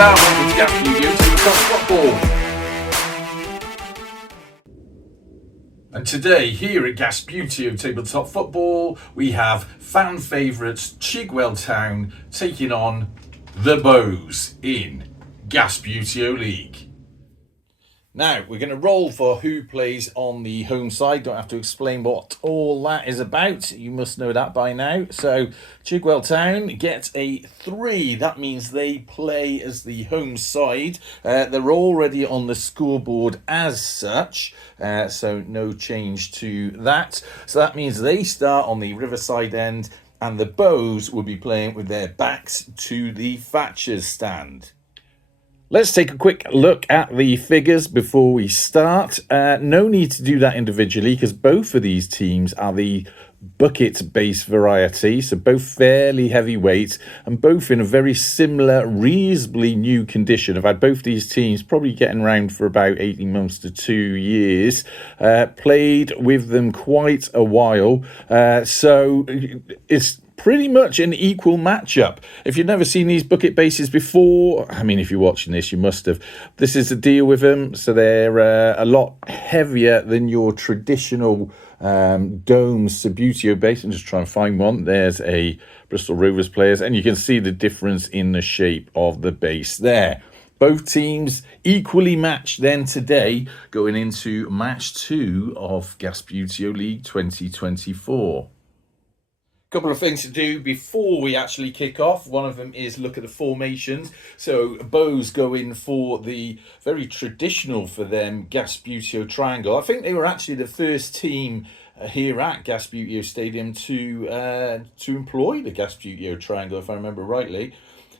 Hello, welcome to Gasbbuteo Tabletop Football. And today, here at Gasbbuteo Tabletop Football, we have fan favourites Chigwell Town taking on the Bows in Gasbbuteo League. Now, we're going to roll for who plays on the home side. Don't have to explain what all that is about. You must know that by now. So, Chigwell Town gets a 3. That means they play as the home side. They're already on the scoreboard as such. So, no change to that. So, that means they start on the Riverside end. And the Bows will be playing with their backs to the Thatcher's stand. Let's take a quick look at the figures before we start. No need to do that individually because both of these teams are the bucket-based variety, so both fairly heavyweight and both in a very similar, reasonably new condition. I've had both these teams probably getting around for about 18 months to 2 years. Played with them quite a while, so it's pretty much an equal matchup. If you've never seen these bucket bases before, I mean, if you're watching this, you must have. This is the deal with them. So they're a lot heavier than your traditional dome Gasbbuteo base. I'm just trying to find one. There's a Bristol Rovers players, and you can see the difference in the shape of the base there. Both teams equally matched then today, going into match 2 of Gasbbuteo League 2024. Couple of things to do before we actually kick off. One of them is look at the formations. So Bows go in for the very traditional for them Gasbbuteo triangle. I think they were actually the first team here at Gasbbuteo Stadium to employ the Gasbbuteo triangle, if I remember rightly.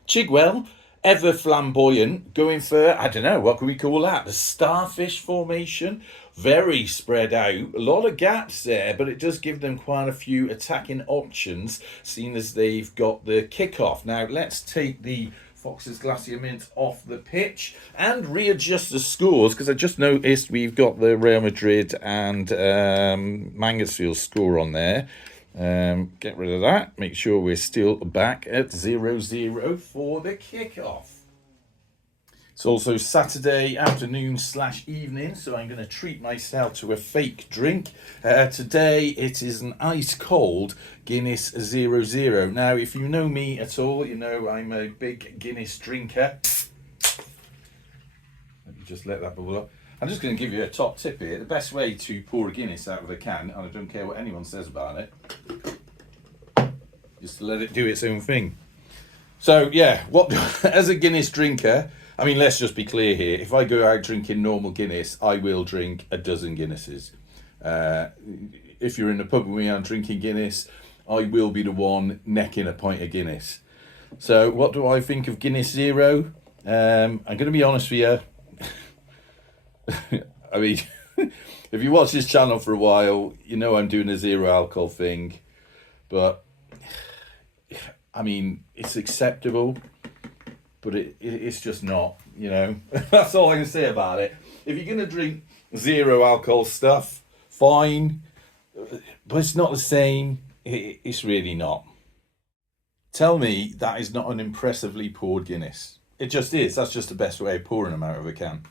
Chigwell, ever flamboyant, going for, I don't know, what can we call that? The starfish formation. Very spread out, a lot of gaps there, but it does give them quite a few attacking options, seeing as they've got the kickoff. Now, let's take the Fox's Glacier Mint off the pitch and readjust the scores, because I just noticed we've got the Real Madrid and Mansfield score on there. Get rid of that. Make sure we're still back at 0-0 for the kickoff. It's also Saturday afternoon/evening, so I'm going to treat myself to a fake drink. Today it is an ice cold Guinness 0-0. Now, if you know me at all, you know I'm a big Guinness drinker. Let me just let that bubble up. I'm just going to give you a top tip here. The best way to pour a Guinness out of a can, and I don't care what anyone says about it, just to let it do its own thing. So yeah, as a Guinness drinker, I mean, let's just be clear here. If I go out drinking normal Guinness, I will drink a dozen Guinnesses. If you're in the pub with me and I'm drinking Guinness, I will be the one necking a pint of Guinness. So what do I think of Guinness Zero? I'm going to be honest with you. I mean, if you watch this channel for a while, you know I'm doing a zero alcohol thing. But, I mean, it's acceptable. But it's just not, you know. That's all I can say about it. If you're going to drink zero alcohol stuff, fine. But it's not the same. It's really not. Tell me that is not an impressively poured Guinness. It just is. That's just the best way of pouring them out of a can.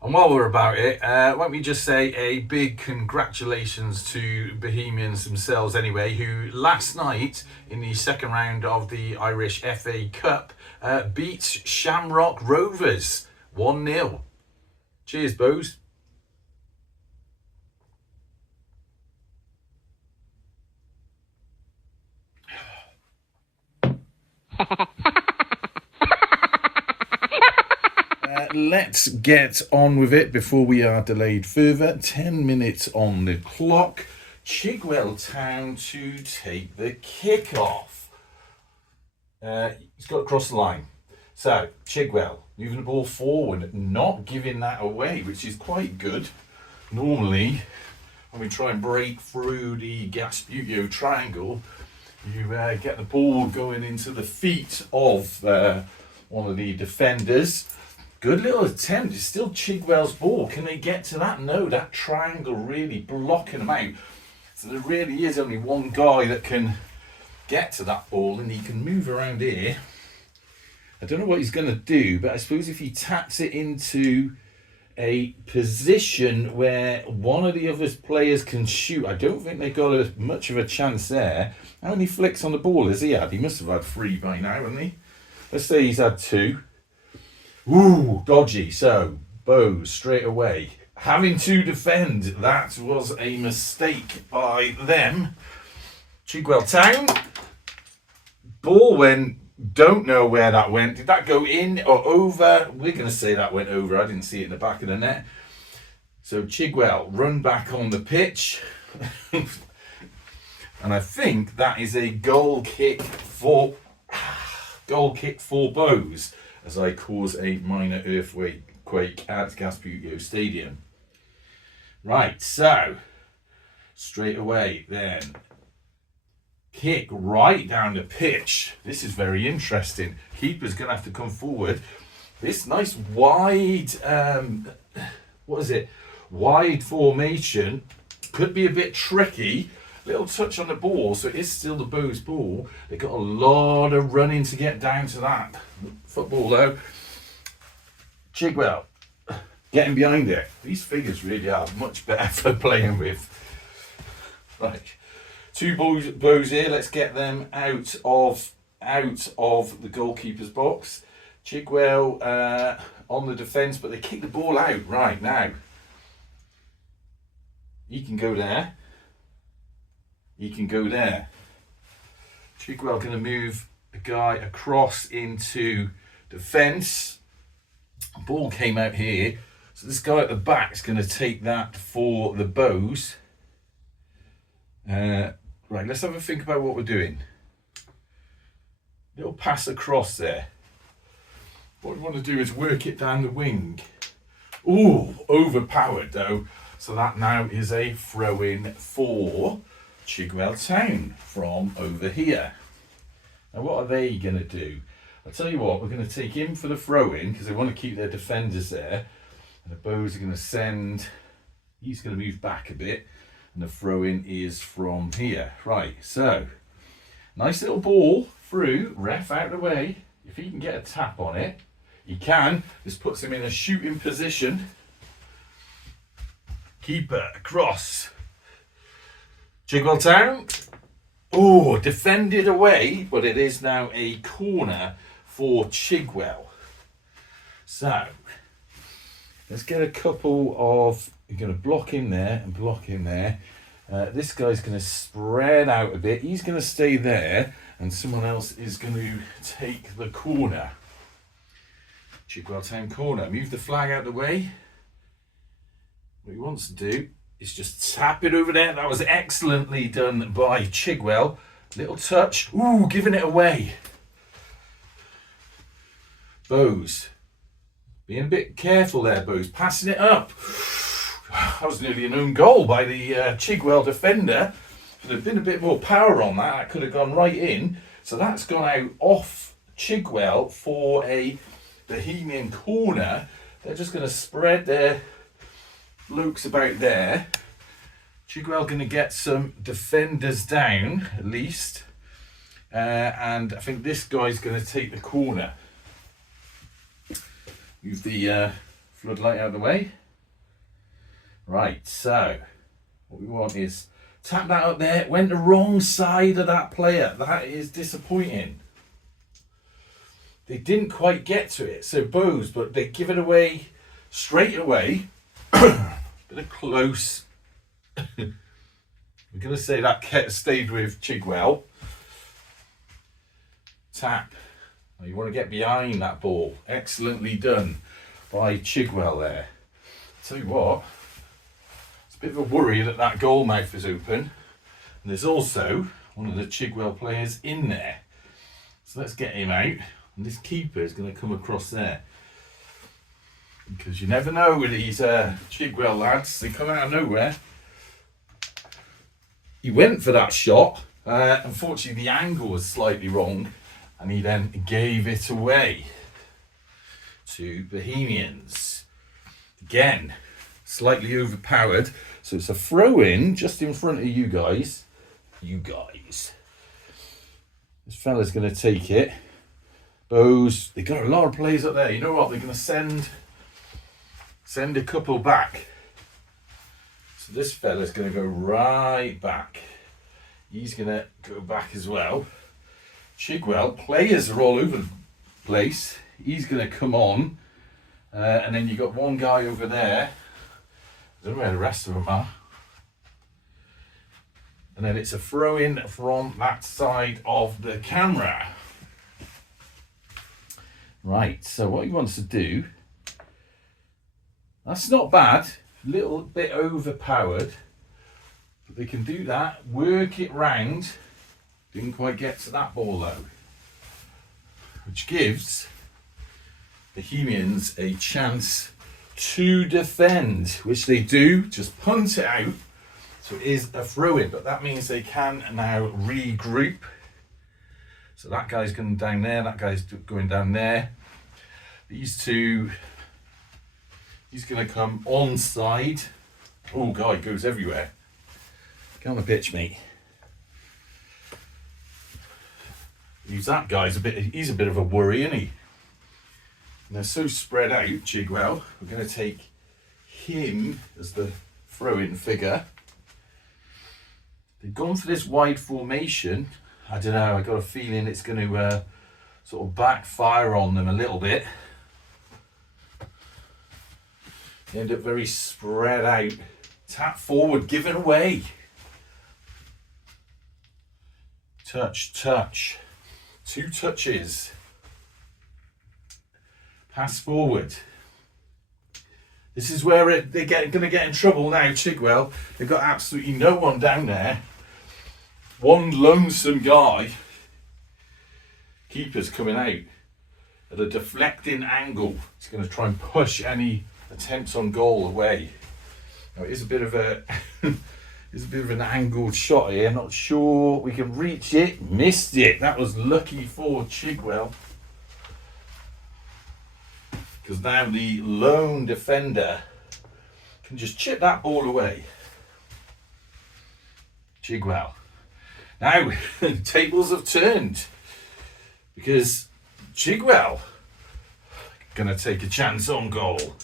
And while we're about it, why don't we just say a big congratulations to Bohemians themselves anyway, who last night in the second round of the Irish FA Cup beat Shamrock Rovers 1-0. Cheers, Bows. Let's get on with it before we are delayed further. 10 minutes on the clock. Chigwell Town to take the kick-off. He's got to cross the line. So, Chigwell moving the ball forward, not giving that away, which is quite good. Normally, when we try and break through the Gasbbuteo triangle, you get the ball going into the feet of one of the defenders. Good little attempt. It's still Chigwell's ball. Can they get to that? No, that triangle really blocking them out. So there really is only one guy that can get to that ball, and he can move around here I don't know what he's going to do, but I suppose if he taps it into a position where one of the other players can shoot, I don't think they've got much of a chance there. How many flicks on the ball has he had? He must have had 3 by now, hasn't he? Let's say he's had 2. Ooh, dodgy. So, Bows straight away. Having to defend. That was a mistake by them. Chigwell Town. Ball went, don't know where that went. Did that go in or over? We're going to say that went over. I didn't see it in the back of the net. So Chigwell run back on the pitch. And I think that is a goal kick for Bows as I cause a minor earthquake at Gasbbuteo Stadium. Right, so straight away then. Kick right down the pitch. This is very interesting. Keeper's going to have to come forward. This nice wide, wide formation could be a bit tricky. Little touch on the ball, so it is still the Bows ball. They've got a lot of running to get down to that football though. Chigwell getting behind it. These figures really are much better for playing with. Right. 2 Bows here. Let's get them out of the goalkeeper's box. Chigwell on the defence, but they kick the ball out right now. He can go there. He can go there. Chigwell going to move the guy across into defence. Ball came out here, so this guy at the back is going to take that for the Bows. Right, let's have a think about what we're doing. Little pass across there. What we want to do is work it down the wing. Ooh, overpowered though. So that now is a throw-in for Chigwell Town from over here. Now what are they going to do? I'll tell you what, we're going to take him for the throw-in because they want to keep their defenders there. And the Bows are going to send, he's going to move back a bit. And the throw-in is from here. Right, so nice little ball through, ref out of the way. If he can get a tap on it, he can. This puts him in a shooting position. Keeper across. Chigwell Town. Oh, defended away, but it is now a corner for Chigwell. So let's get a couple of, you're going to block in there and block in there. This guy's going to spread out a bit. He's going to stay there and someone else is going to take the corner. Chigwell Town corner. Move the flag out of the way. What he wants to do is just tap it over there. That was excellently done by Chigwell. Little touch. Ooh, giving it away. Bows. Being a bit careful there, Bows. Passing it up. That was nearly an own goal by the Chigwell defender. If there'd been a bit more power on that, that could have gone right in. So that's gone out off Chigwell for a Bohemian corner. They're just going to spread their blokes about there. Chigwell going to get some defenders down, at least. And I think this guy's going to take the corner. Move the floodlight out of the way. Right, so what we want is tap that up there. It went the wrong side of that player. That is disappointing. They didn't quite get to it. So Bows, but they give it away straight away. Bit of close. We're going to say that stayed with Chigwell. Tap. Now you want to get behind that ball. Excellently done by Chigwell there. Tell you what. A bit of a worry that that goal mouth is open, and there's also one of the Chigwell players in there, so let's get him out, and this keeper is going to come across there because you never know with these Chigwell lads, they come out of nowhere. He went for that shot, unfortunately the angle was slightly wrong and he then gave it away to Bohemians. Again, slightly overpowered. So it's a throw-in just in front of you guys. This fella's going to take it. Bows. They got a lot of players up there. You know what? They're going to send a couple back. So this fella's going to go right back. He's going to go back as well. Chigwell, players are all over the place. He's going to come on. And then you've got one guy over there. I don't know where the rest of them are. And then it's a throw in from that side of the camera. Right, so what he wants to do, that's not bad, a little bit overpowered, but they can do that, work it round. Didn't quite get to that ball though, which gives Bohemians a chance to defend, which they do, just punt it out. So it is a throw-in, but that means they can now regroup. So that guy's going down there, that guy's going down there. These two, he's going to come onside. Oh, God, goes everywhere. Get on the pitch, mate. That guy's he's a bit of a worry, isn't he? And they're so spread out, Chigwell. We're going to take him as the throw-in figure. They've gone for this wide formation. I don't know, I got a feeling it's going to sort of backfire on them a little bit. They end up very spread out. Tap forward, given away. Touch, touch. 2 touches. Pass forward. This is where they're going to get in trouble now, Chigwell. They've got absolutely no one down there. One lonesome guy. Keeper's coming out at a deflecting angle. He's going to try and push any attempts on goal away. Now it is a bit of an angled shot here. Not sure we can reach it. Missed it. That was lucky for Chigwell. Because now the lone defender can just chip that ball away. Chigwell. Now, tables have turned. Because Chigwell going to take a chance on goal.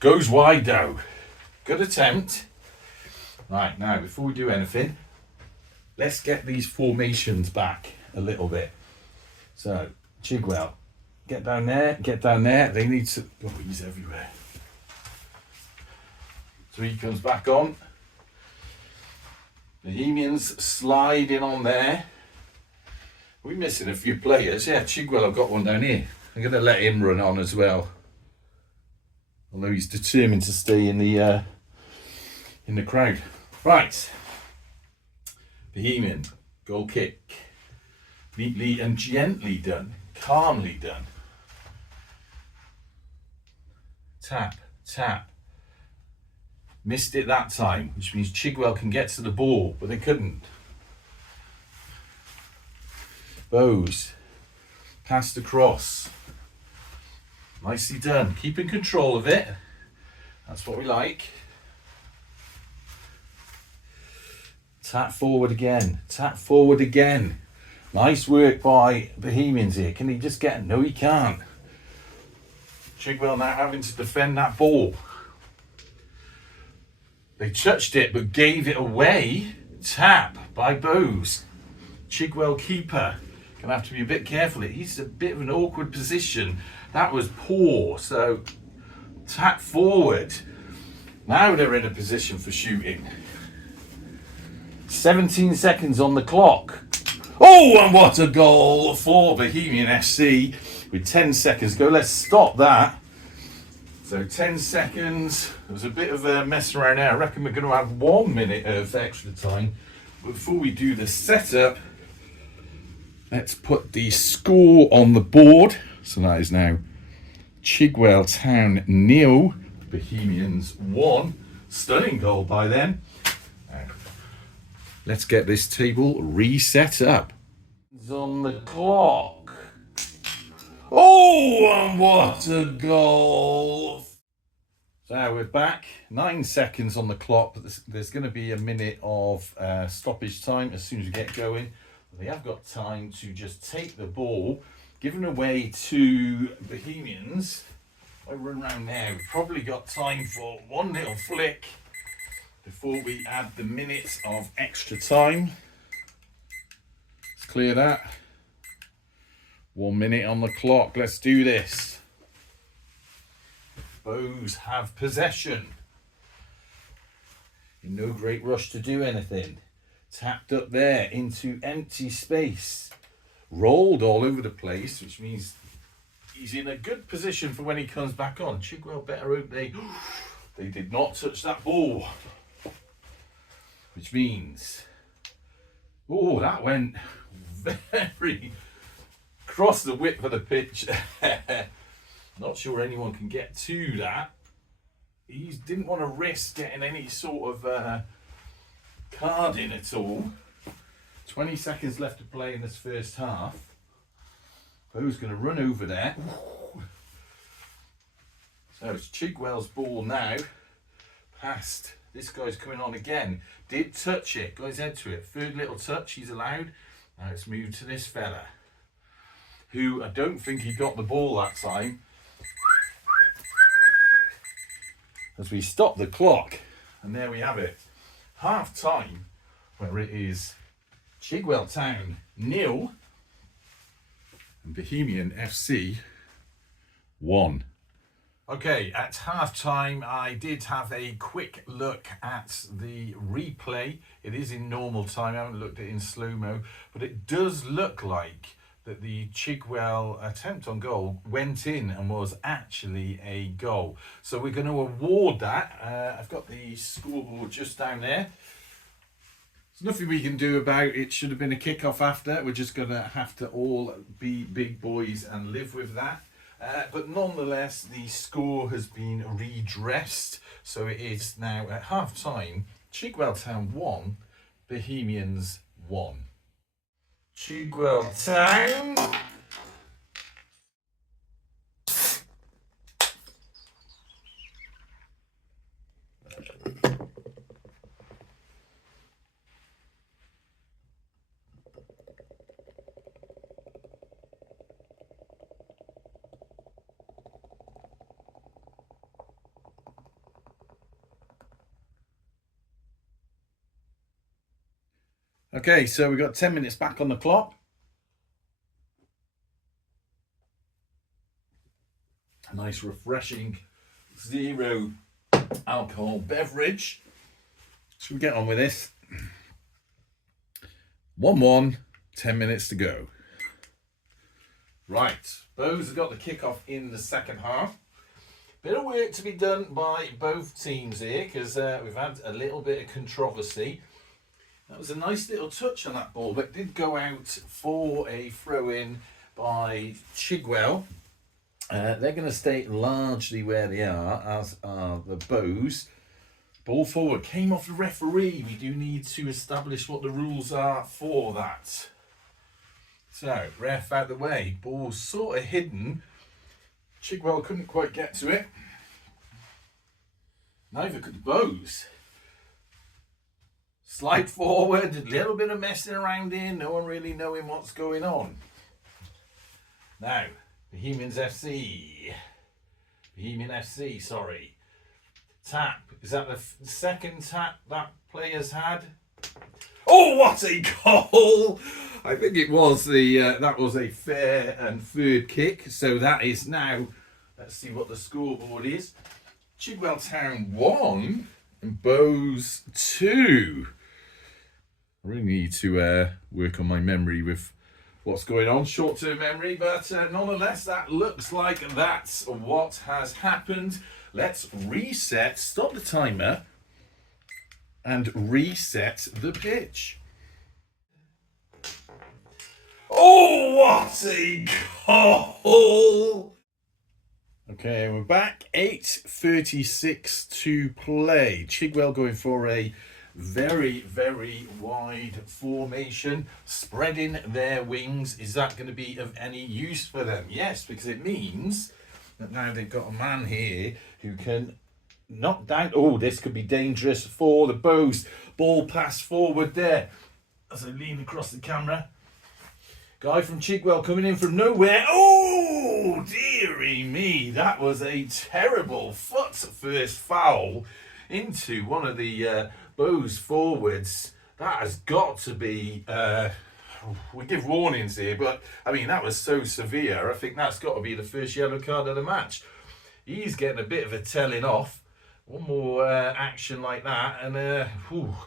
Goes wide though. Good attempt. Right, now, before we do anything, let's get these formations back a little bit. So, Chigwell. Get down there, get down there. They need to. Oh, he's everywhere. So he comes back on. Bohemians slide in on there. We're missing a few players. Yeah, Chigwell, I've got one down here. I'm going to let him run on as well. Although he's determined to stay in the crowd. Right. Bohemian, goal kick. Neatly and gently done. Calmly done. Tap, tap. Missed it that time, which means Chigwell can get to the ball, but they couldn't. Bows. Passed across. Nicely done. Keeping control of it. That's what we like. Tap forward again. Tap forward again. Nice work by Bohemians here. Can he just get? No, he can't. Chigwell now having to defend that ball. They touched it but gave it away. Tap by Bows. Chigwell keeper. Gonna have to be a bit careful. He's a bit of an awkward position. That was poor. So tap forward. Now they're in a position for shooting. 17 seconds on the clock. Oh, and what a goal for Bohemian FC with 10 seconds to go. Let's stop that. So 10 seconds. There was a bit of a mess around there. I reckon we're going to have 1 minute of extra time. But before we do the setup, let's put the score on the board. So that is now Chigwell Town 0, Bohemians 1. Stunning goal by them. Let's get this table reset up. It's on the clock. Oh, and what a goal. So we're back. 9 seconds on the clock, but there's going to be a minute of stoppage time as soon as we get going. They have got time to just take the ball, Given away to Bohemians. I run around now. We've probably got time for one little flick before we add the minutes of extra time. Let's clear that. 1 minute on the clock. Let's do this. Bows have possession. In no great rush to do anything. Tapped up there into empty space. Rolled all over the place, which means he's in a good position for when he comes back on. Chigwell better hope they did not touch that ball. Which means, oh, that went very across the width of the pitch. Not sure anyone can get to that. He didn't want to risk getting any sort of card in at all. 20 seconds left to play in this first half. Bo's going to run over there. So it's Chigwell's ball now. Past. This guy's coming on again. Did touch it. Got his head to it. Third little touch he's allowed. Now it's moved to this fella, who I don't think he got the ball that time. As we stop the clock. And there we have it. Half time, where it is Chigwell Town 0 and Bohemian FC 1. Okay, at half time I did have a quick look at the replay. It is in normal time, I haven't looked at it in slow-mo, but it does look like that the Chigwell attempt on goal went in and was actually a goal. So we're going to award that. I've got the scoreboard just down there. There's nothing we can do about it. It should have been a kick-off after. We're just going to have to all be big boys and live with that. But nonetheless, the score has been redressed. So it is now at half-time, Chigwell Town 1, Bohemians 1. Chigwell Town. Okay, so we've got 10 minutes back on the clock. A nice refreshing 0 alcohol beverage. Should we get on with this? 1-1, 10 minutes to go. Right, Bows have got the kickoff in the second half. Bit of work to be done by both teams here, because we've had a little bit of controversy. That was a nice little touch on that ball, but did go out for a throw-in by Chigwell. They're going to stay largely where they are, as are the Bows. Ball forward, came off the referee. We do need to establish what the rules are for that. So, ref out the way. Ball sort of hidden. Chigwell couldn't quite get to it. Neither could the Bows. Slide forward, a little bit of messing around here, no one really knowing what's going on. Now, Bohemian FC, sorry. Tap, is that the second tap that player's had? Oh, what a goal! I think it was that was a fair and third kick, so that is now, let's see what the scoreboard is. Chigwell Town 1 and Bows 2. I really need to work on my memory with what's going on, short-term memory, but nonetheless, that looks like that's what has happened. Let's reset, stop the timer, and reset the pitch. Oh, what a goal! Okay, we're back. 8:36 to play. Chigwell going for a very, very wide formation, spreading their wings. Is that going to be of any use for them? Yes, because it means that now they've got a man here who can knock down. Oh, this could be dangerous for the Bows. Ball pass forward there as I lean across the camera. Guy from Chigwell coming in from nowhere. Oh, dearie me. That was a terrible foot first foul into one of the Bows forwards. That has got to be... we give warnings here, but I mean, that was so severe. I think that's got to be the first yellow card of the match. He's getting a bit of a telling off. One more action like that, and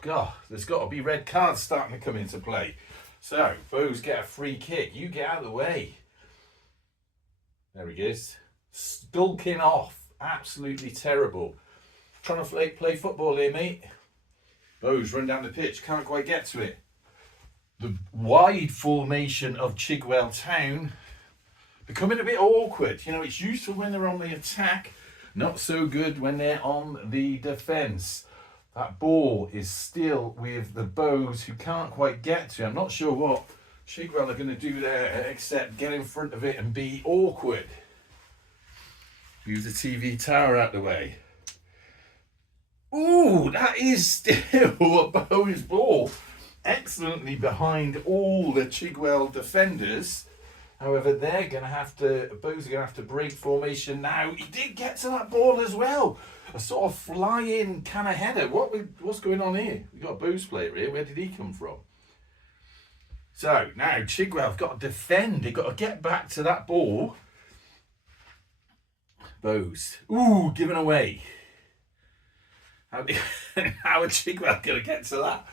God, there's got to be red cards starting to come into play. So, Bows get a free kick. You get out of the way. There he goes. Skulking off. Absolutely terrible. Trying to play football here, mate. Bows run down the pitch. Can't quite get to it. The wide formation of Chigwell Town becoming a bit awkward. You know, it's useful when they're on the attack. Not so good when they're on the defence. That ball is still with the Bows, who can't quite get to it. I'm not sure what Chigwell are going to do there except get in front of it and be awkward. Move the TV tower out the way. Ooh, that is still a Bows ball. Excellently behind all the Chigwell defenders. However, they're going to have to, Bows are going to have to break formation now. He did get to that ball as well. A sort of fly-in kind of header. What's going on here? We've got a Bows player here. Where did he come from? So, now Chigwell have got to defend. They've got to get back to that ball. Bows. Ooh, given away. How are Chigwell going to get to that?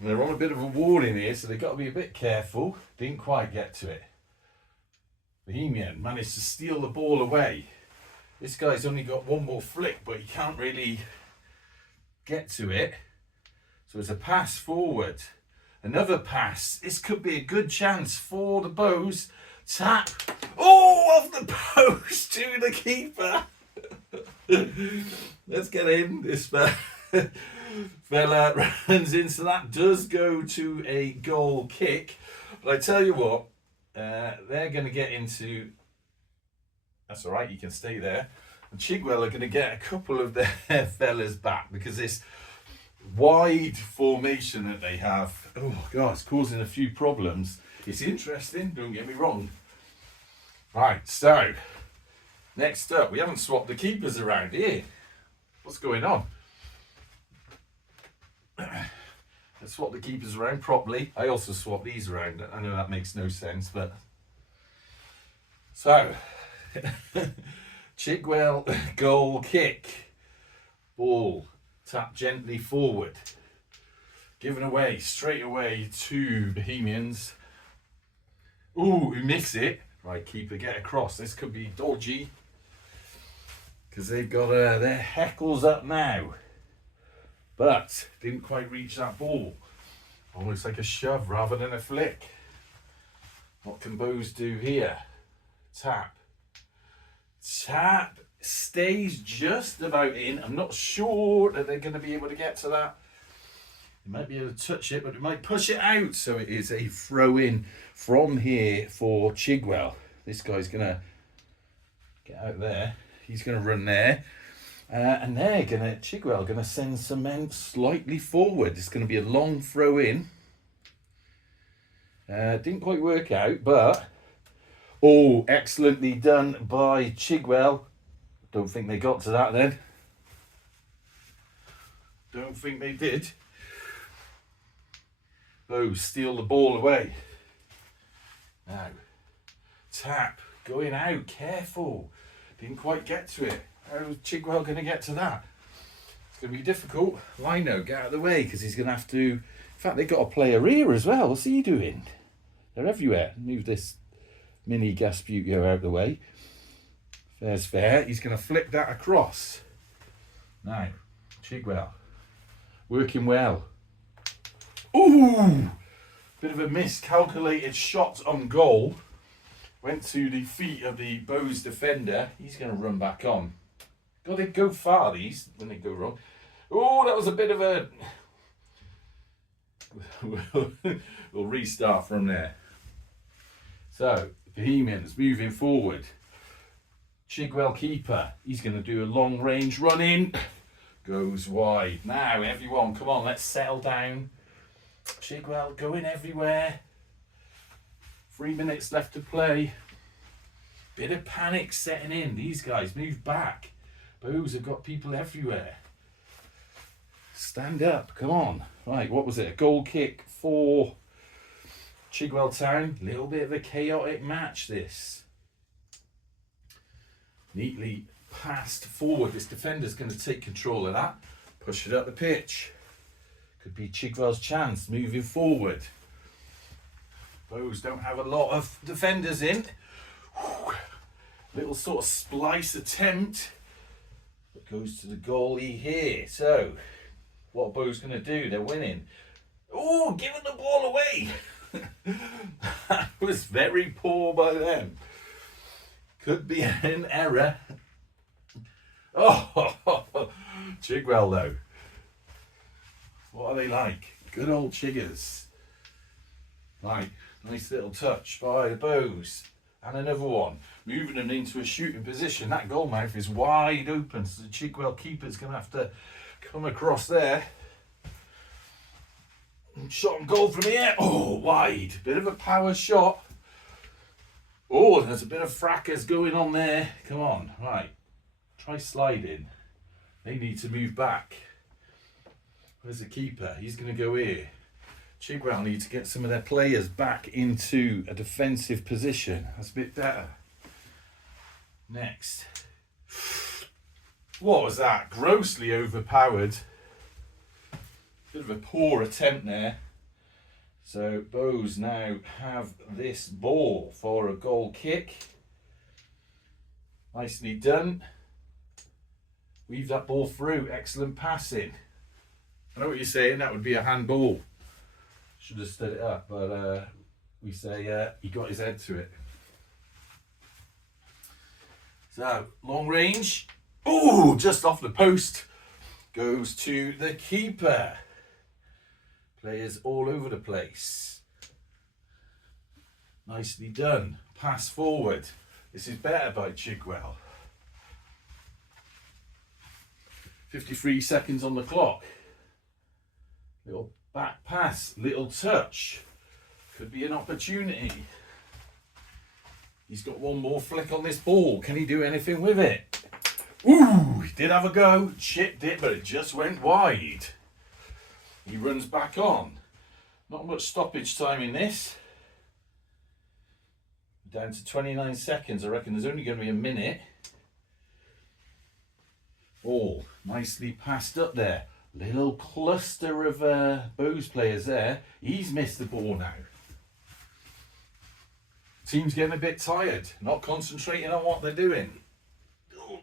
They're on a bit of a warning here, so they've got to be a bit careful. Didn't quite get to it. Bohemian managed to steal the ball away. This guy's only got one more flick, but he can't really get to it. So it's a pass forward. Another pass. This could be a good chance for the Bows. Tap. Oh, off the post to the keeper. Let's get in. This fella runs in, so that does go to a goal kick. But I tell you what, they're going to get into... That's all right, you can stay there. And Chigwell are going to get a couple of their fellas back, because this wide formation that they have, oh God, it's causing a few problems. It's interesting, don't get me wrong. Right, so next up, we haven't swapped the keepers around here. What's going on? Let's swap the keepers around properly. I also swap these around. I know that makes no sense, but... So, Chigwell goal kick. Ball tapped gently forward. Given away straight away to Bohemians. Ooh, we miss it. Right, keeper, get across. This could be dodgy, because they've got their heckles up now. But didn't quite reach that ball. Almost like a shove rather than a flick. What can Bows do here? Tap. Tap stays just about in. I'm not sure that they're going to be able to get to that. They might be able to touch it, but they might push it out. So it is a throw in from here for Chigwell. This guy's going to get out there. He's going to run there. And they're Chigwell going to send some men slightly forward. It's going to be a long throw in. Didn't quite work out, but... Oh, excellently done by Chigwell. Don't think they got to that then. Don't think they did. Oh, steal the ball away. Now, tap, going out, careful. Didn't quite get to it. How's Chigwell going to get to that? It's going to be difficult. Lino, get out of the way, because he's going to have to... In fact, they've got a player here as well. What's he doing? They're everywhere. Move this mini Gasbbuteo out of the way. Fair's fair. He's going to flick that across. Now, Chigwell. Working well. Ooh! Bit of a miscalculated shot on goal. Went to the feet of the Bows defender. He's going to run back on. God, they go far, these, when they go wrong. Oh, that was a bit of a... We'll restart from there. So, Bohemians moving forward. Chigwell keeper. He's going to do a long range run in. Goes wide. Now, everyone, come on, let's settle down. Chigwell going everywhere. 3 minutes left to play. Bit of panic setting in. These guys move back. Bows have got people everywhere. Stand up, come on. Right, what was it? A goal kick for Chigwell Town. Little bit of a chaotic match, this. Neatly passed forward. This defender's going to take control of that. Push it up the pitch. Could be Chigwell's chance moving forward. Bows don't have a lot of defenders in. Little sort of splice attempt. That goes to the goalie here. So, what are Bows going to do? They're winning. Oh, giving the ball away. That was very poor by them. Could be an error. Oh, Chigwell though. What are they like? Good old Chiggers. Right, nice little touch by the Bows. And another one. Moving them into a shooting position. That goal mouth is wide open, so the Chigwell keeper's going to have to come across there. Shot and goal from here. Oh, wide. Bit of a power shot. Oh, there's a bit of fracas going on there. Come on. Right. Try sliding. They need to move back. Where's the keeper? He's going to go here. Chigwell need to get some of their players back into a defensive position. That's a bit better. Next. What was that? Grossly overpowered. Bit of a poor attempt there. So Bows now have this ball for a goal kick. Nicely done. Weave that ball through. Excellent passing. I know what you're saying. That would be a handball. Should have stood it up, but we say he got his head to it. So, long range. Oh, just off the post. Goes to the keeper. Players all over the place. Nicely done. Pass forward. This is better by Chigwell. 53 seconds on the clock. Little back pass, little touch. Could be an opportunity. He's got one more flick on this ball. Can he do anything with it? Ooh, he did have a go. Chipped it, but it just went wide. He runs back on. Not much stoppage time in this. Down to 29 seconds. I reckon there's only going to be a minute. Oh, nicely passed up there. Little cluster of Bows players there. He's missed the ball now. Team's getting a bit tired. Not concentrating on what they're doing. Oh,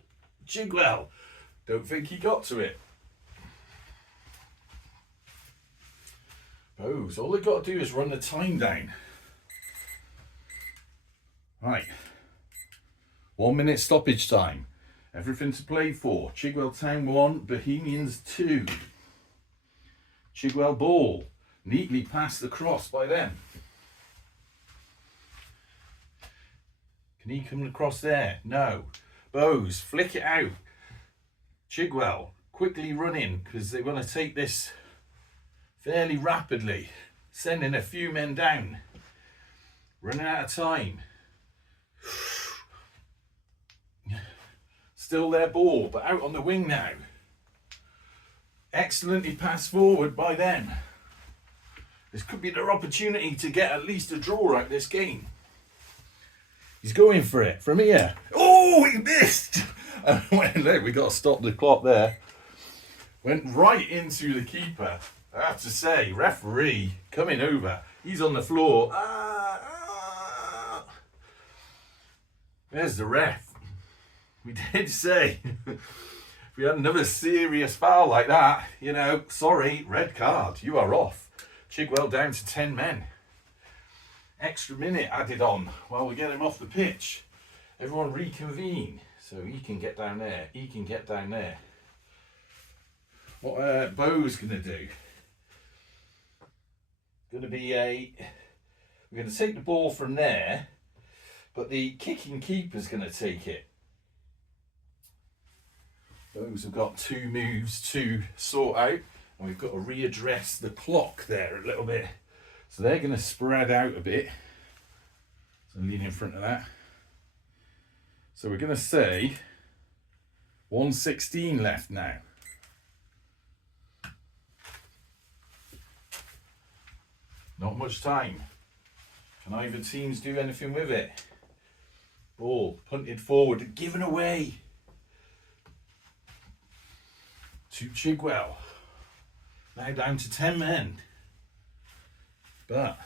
Chigwell. Don't think he got to it. Bows. All they've got to do is run the time down. Right. 1 minute stoppage time. Everything to play for. Chigwell Town 1, Bohemians 2. Chigwell ball. Neatly passed across by them. Can he come across there? No. Bows, flick it out. Chigwell, quickly running because they want to take this fairly rapidly. Sending a few men down. Running out of time. Still their ball, but out on the wing now. Excellently passed forward by them. This could be their opportunity to get at least a draw out of this game. He's going for it from here. Oh, he missed! Look, we got to stop the clock there. Went right into the keeper. I have to say, referee coming over. He's on the floor. There's the ref. We did say if we had another serious foul like that, you know, sorry, red card, you are off. Chigwell down to 10 men. Extra minute added on while we get him off the pitch. Everyone reconvene so he can get down there. He can get down there. What Bo's going to do? Going to be we're going to take the ball from there, but the kicking keeper's going to take it. Those have got 2 moves to sort out, and we've got to readdress the clock there a little bit. So they're going to spread out a bit. So lean in front of that. So we're going to say 1:16 left now. Not much time. Can either teams do anything with it? Ball punted forward, given away to Chigwell. Now down to 10 men. But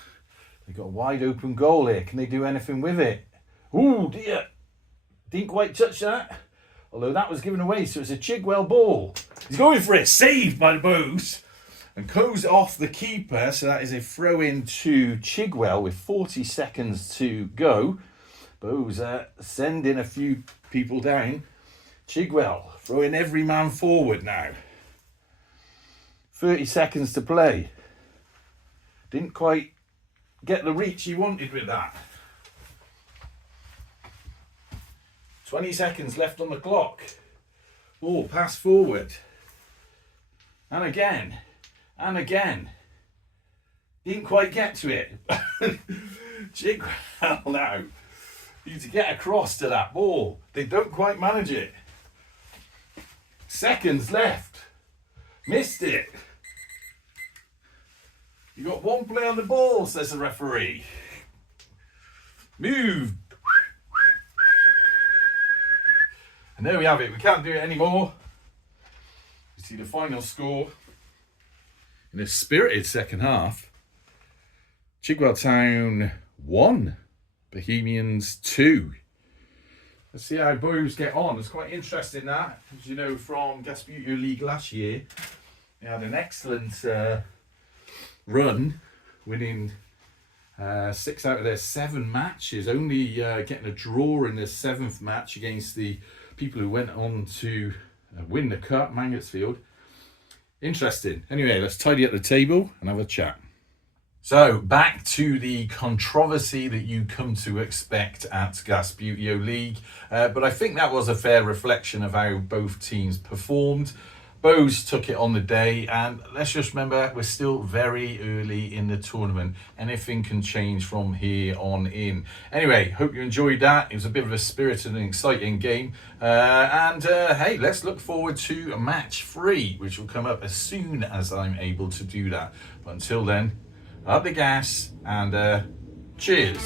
they've got a wide open goal here. Can they do anything with it? Oh dear. Didn't quite touch that. Although that was given away, so it's a Chigwell ball. He's going for it. Saved by the Bows. And goes off the keeper. So that is a throw in to Chigwell with 40 seconds to go. Bows sending a few people down. Chigwell throwing every man forward now. 30 seconds to play. Didn't quite get the reach he wanted with that. 20 seconds left on the clock. Ball pass forward. And again. And again. Didn't quite get to it. Chigwell now. Need to get across to that ball. They don't quite manage it. Seconds left. Missed it. You got one play on the ball, says the referee. Move. And there we have it. We can't do it anymore. You see the final score in a spirited second half. Chigwell Town 1, Bohemians 2. Let's see how Bows get on. It's quite interesting that, as you know from Gasbbuteo League last year, they had an excellent run, winning 6 out of their 7 matches, only getting a draw in their 7th match against the people who went on to win the cup, Mangotsfield. Interesting. Anyway, let's tidy up the table and have a chat. So back to the controversy that you come to expect at Gasbbuteo League, but I think that was a fair reflection of how both teams performed. Bows took it on the day, and let's just remember we're still very early in the tournament. Anything can change from here on in. Anyway, hope you enjoyed that. It was a bit of a spirited and exciting game. Hey, let's look forward to match 3, which will come up as soon as I'm able to do that. But until then, up the gas and cheers.